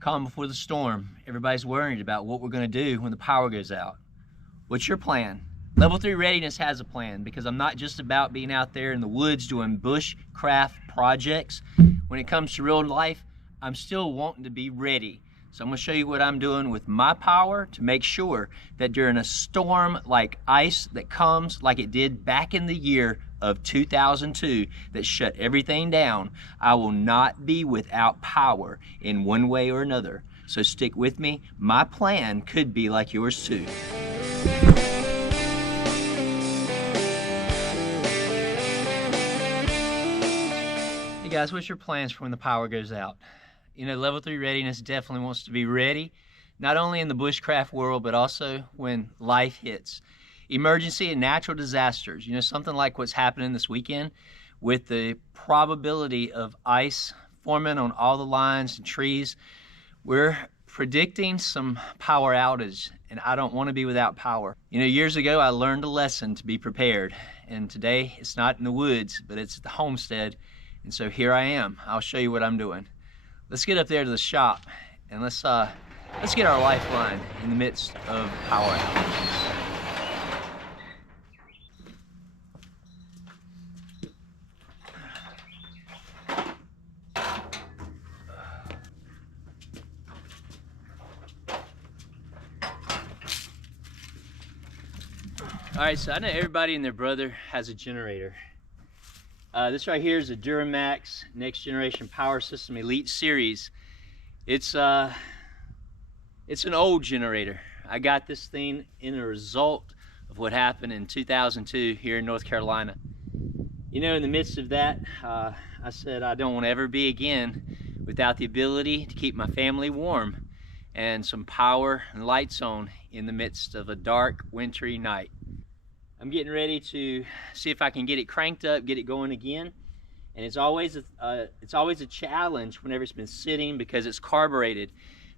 Calm before the storm. Everybody's worried about what we're going to do when the power goes out. What's your plan? Level 3 Readiness has a plan, because I'm not just about being out there in the woods doing bushcraft projects. When it comes to real life, I'm still wanting to be ready. So I'm going to show you what I'm doing with my power to make sure that during a storm like ice that comes like it did back in the year of 2002 that shut everything down, I will not be without power in one way or another. So stick with me. My plan could be like yours too. Hey guys, what's your plans for when the power goes out? You know, Level 3 Readiness definitely wants to be ready, not only in the bushcraft world, but also when life hits. Emergency and natural disasters, you know, something like what's happening this weekend with the probability of ice forming on all the lines and trees. We're predicting some power outage, and I don't want to be without power. You know, years ago, I learned a lesson to be prepared, and today it's not in the woods, but it's at the homestead, and so here I am. I'll show you what I'm doing. Let's get up there to the shop and let's get our lifeline in the midst of power outage. All right, so I know everybody and their brother has a generator. This right here is a Duramax Next Generation Power System Elite Series. It's an old generator. I got this thing in a result of what happened in 2002 here in North Carolina. You know, in the midst of that, I said I don't want to ever be again without the ability to keep my family warm and some power and lights on in the midst of a dark, wintry night. I'm getting ready to see if I can get it cranked up, get it going again. And it's always a challenge whenever it's been sitting because it's carbureted.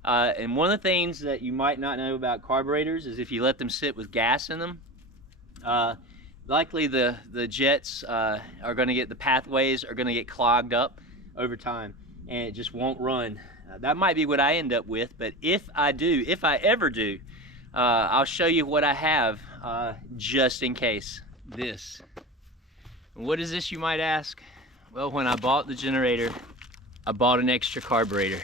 And one of the things that you might not know about carburetors is if you let them sit with gas in them, likely the jets are going to get, the pathways are going to get clogged up over time and it just won't run. That might be what I end up with, but if I ever do, I'll show you what I have just in case. This. What is this, you might ask? Well, when I bought the generator, I bought an extra carburetor.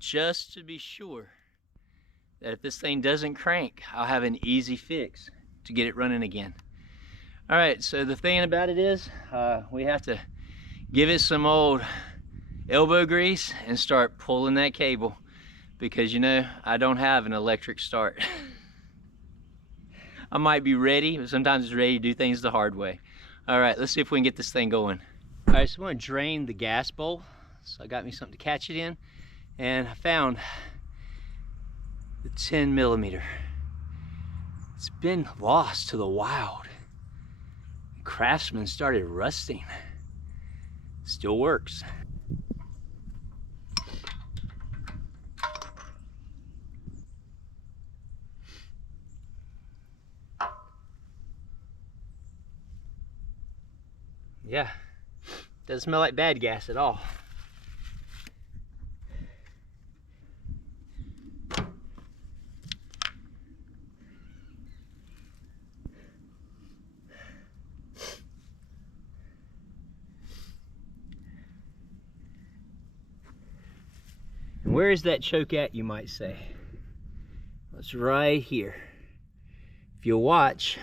Just to be sure that if this thing doesn't crank, I'll have an easy fix to get it running again. All right, so the thing about it is, we have to give it some old elbow grease and start pulling that cable, because you know, I don't have an electric start. I might be ready, but sometimes it's ready to do things the hard way. All right, let's see if we can get this thing going. All right, so I'm gonna drain the gas bowl. So I got me something to catch it in, and I found the 10 millimeter. It's been lost to the wild. Craftsman started rusting. Still works. Yeah, doesn't smell like bad gas at all. And where is that choke at, you might say? Well, it's right here. If you'll watch,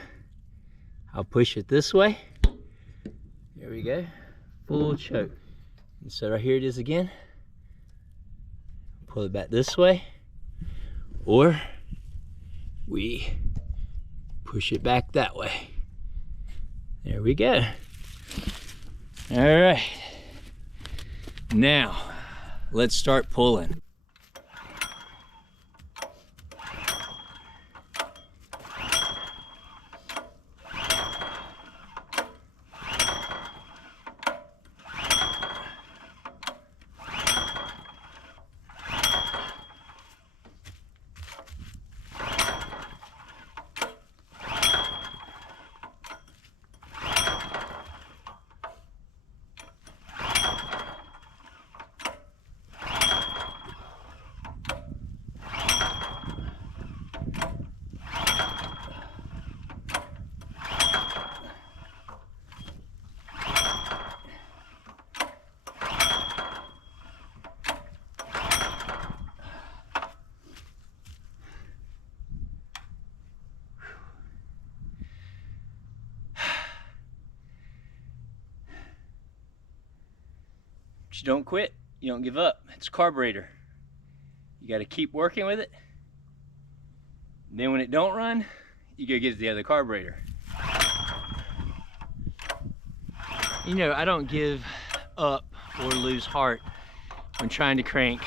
I'll push it this way. There we go, full choke. And so right here it is again. Pull it back this way, or we push it back that way. There we go. All right, now let's start pulling. But you don't quit, you don't give up. It's a carburetor. You got to keep working with it. And then when it don't run, you go get the other carburetor. You know, I don't give up or lose heart when trying to crank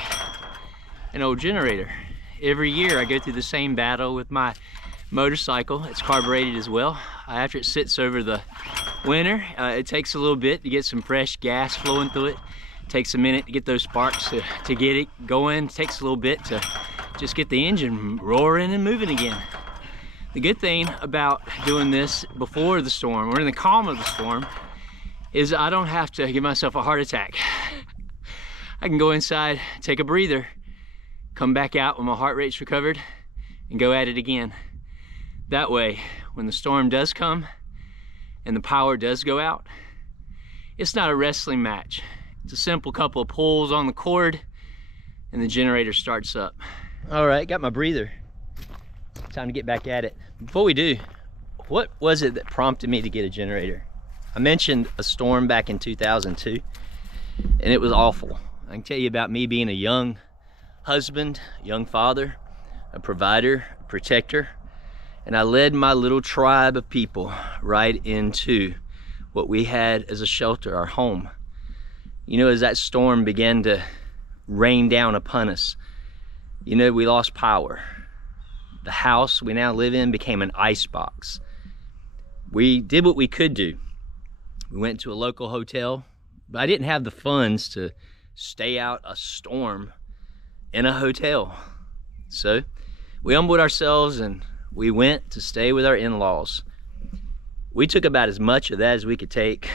an old generator. Every year I go through the same battle with my motorcycle. It's carbureted as well. After it sits over the winter, it takes a little bit to get some fresh gas flowing through it. It takes a minute to get those sparks to get it going. It takes a little bit to just get the engine roaring and moving again. The good thing about doing this before the storm or in the calm of the storm is I don't have to give myself a heart attack. I can go inside, take a breather, come back out when my heart rate's recovered, and go at it again. That way, when the storm does come and the power does go out, it's not a wrestling match. It's a simple couple of pulls on the cord and the generator starts up. All right, got my breather. Time to get back at it. Before we do, what was it that prompted me to get a generator? I mentioned a storm back in 2002, and it was awful. I can tell you about me being a young husband, a young father, a provider, a protector, and I led my little tribe of people right into what we had as a shelter, our home. You know, as that storm began to rain down upon us, you know, we lost power. The house we now live in became an icebox. We did what we could do. We went to a local hotel, but I didn't have the funds to stay out a storm in a hotel. So we humbled ourselves and we went to stay with our in-laws. We took about as much of that as we could take,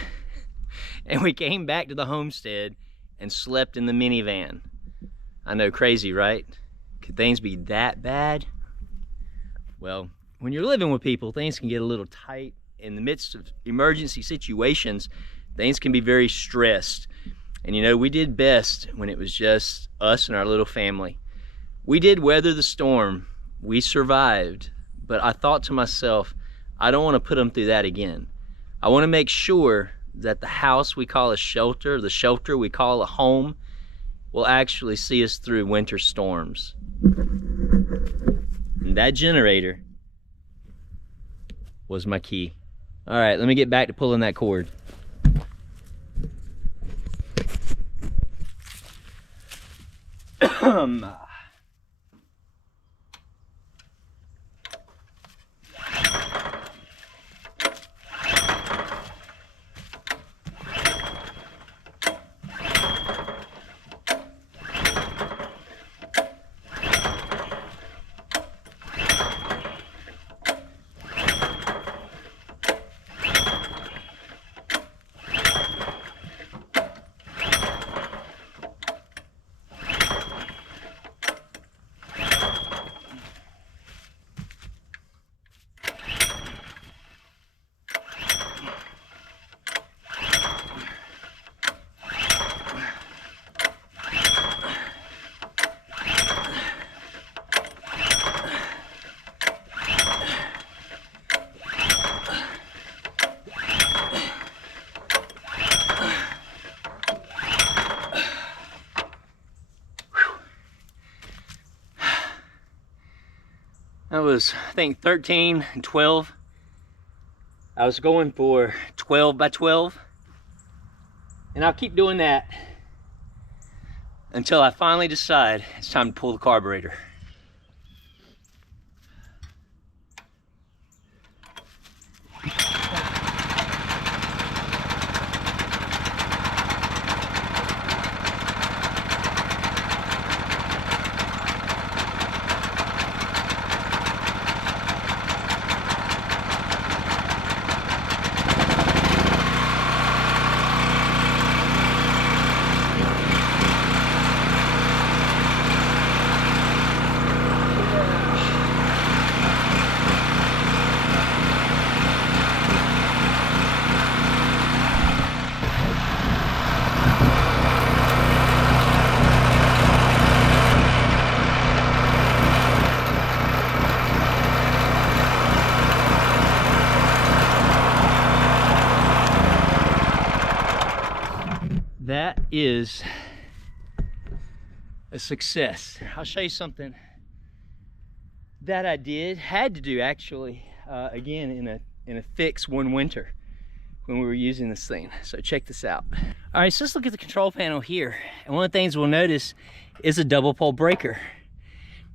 and we came back to the homestead and slept in the minivan. I know, crazy, right? Could things be that bad? Well, when you're living with people, things can get a little tight. In the midst of emergency situations, things can be very stressed. And you know, we did best when it was just us and our little family. We did weather the storm. We survived. But I thought to myself, I don't want to put them through that again. I want to make sure that the house we call a shelter, the shelter we call a home, will actually see us through winter storms. And that generator was my key. All right, let me get back to pulling that cord. That was, I think, 13 and 12. I was going for 12 by 12. And I'll keep doing that until I finally decide it's time to pull the carburetor. is a success. I'll show you something that I had to do actually, again in a fix one winter when we were using this thing. So check this out. All right, so let's look at the control panel here. And one of the things we'll notice is a double pole breaker.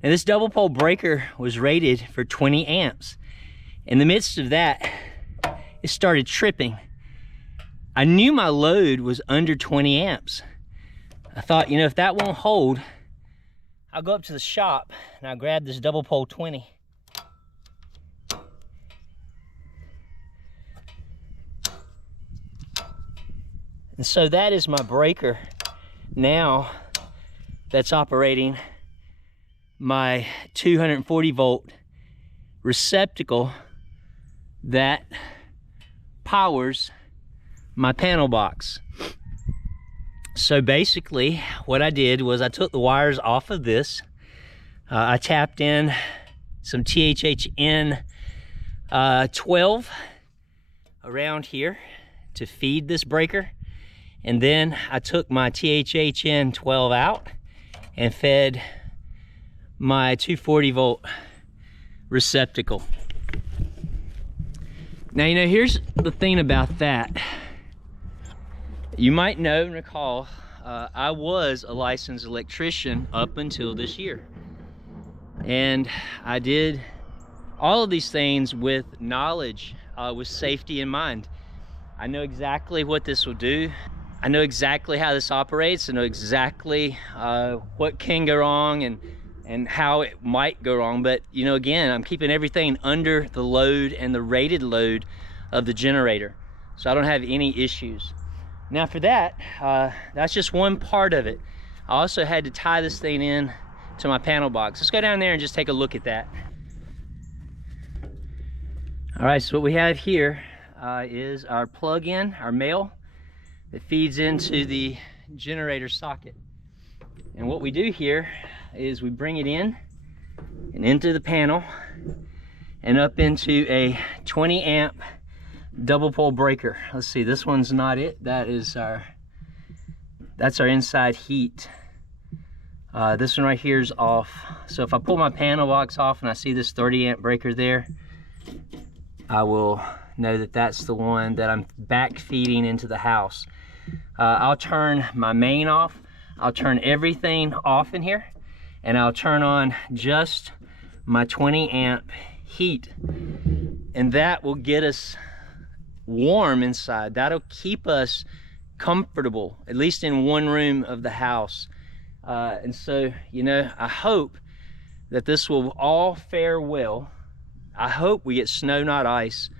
Now this double pole breaker was rated for 20 amps. In the midst of that, it started tripping. I knew my load was under 20 amps. I thought, you know, if that won't hold, I'll go up to the shop and I'll grab this double pole 20. And so that is my breaker now that's operating my 240 volt receptacle that powers my panel box. So basically what I did was I took the wires off of this. I tapped in some THHN 12 around here to feed this breaker. And then I took my THHN 12 out and fed my 240 volt receptacle. Now, you know, here's the thing about that. You might know and recall, I was a licensed electrician up until this year. And I did all of these things with knowledge, with safety in mind. I know exactly what this will do. I know exactly how this operates. I know exactly what can go wrong and how it might go wrong. But, you know, again, I'm keeping everything under the load and the rated load of the generator, so I don't have any issues. Now for that, that's just one part of it. I also had to tie this thing in to my panel box. Let's go down there and just take a look at that. All right, so what we have here is our plug-in, our male, that feeds into the generator socket. And what we do here is we bring it in and into the panel and up into a 20 amp double pole breaker. Let's see, this one's not it. That's our inside heat. This one right here is off. So if I pull my panel box off and I see this 30 amp breaker there, I will know that that's the one that I'm back feeding into the house. I'll turn my main off. I'll turn everything off in here, and I'll turn on just my 20 amp heat, and that will get us warm inside. That'll keep us comfortable, at least in one room of the house. And so, you know, I hope that this will all fare well. I hope we get snow, not ice.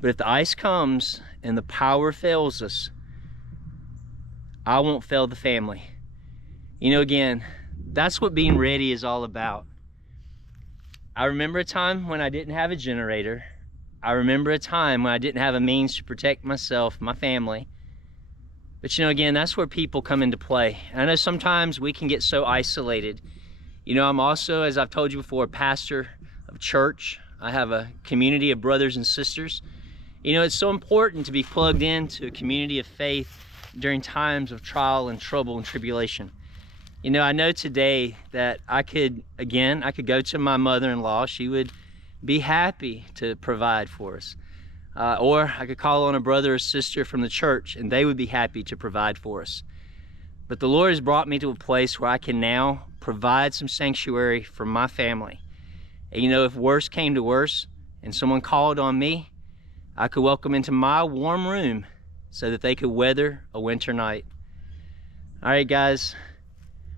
But if the ice comes and the power fails us, I won't fail the family. You know, again, that's what being ready is all about. I remember a time when I didn't have a generator. I remember a time when I didn't have a means to protect myself, my family. But you know, again, that's where people come into play. And I know sometimes we can get so isolated. You know, I'm also, as I've told you before, a pastor of church. I have a community of brothers and sisters. You know, it's so important to be plugged into a community of faith during times of trial and trouble and tribulation. You know, I know today that I could go to my mother-in-law. She would be happy to provide for us. Or I could call on a brother or sister from the church and they would be happy to provide for us. But the Lord has brought me to a place where I can now provide some sanctuary for my family. And you know, if worse came to worse and someone called on me, I could welcome into my warm room so that they could weather a winter night. All right, guys,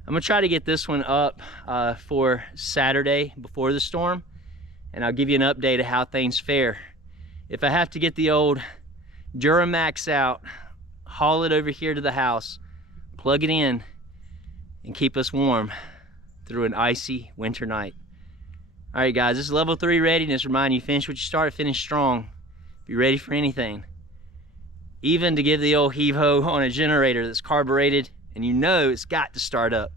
I'm gonna try to get this one up for Saturday before the storm, and I'll give you an update of how things fare. If I have to get the old Duramax out, haul it over here to the house, plug it in, and keep us warm through an icy winter night. All right, guys, this is level 3 readiness. Remind you, finish what you start, finish strong. Be ready for anything. Even to give the old heave-ho on a generator that's carbureted and you know it's got to start up.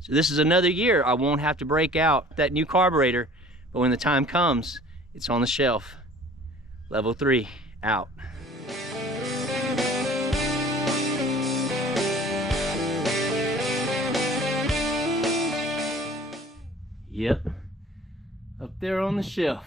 So this is another year I won't have to break out that new carburetor, but when the time comes, it's on the shelf. Level 3, out. Yep. Up there on the shelf.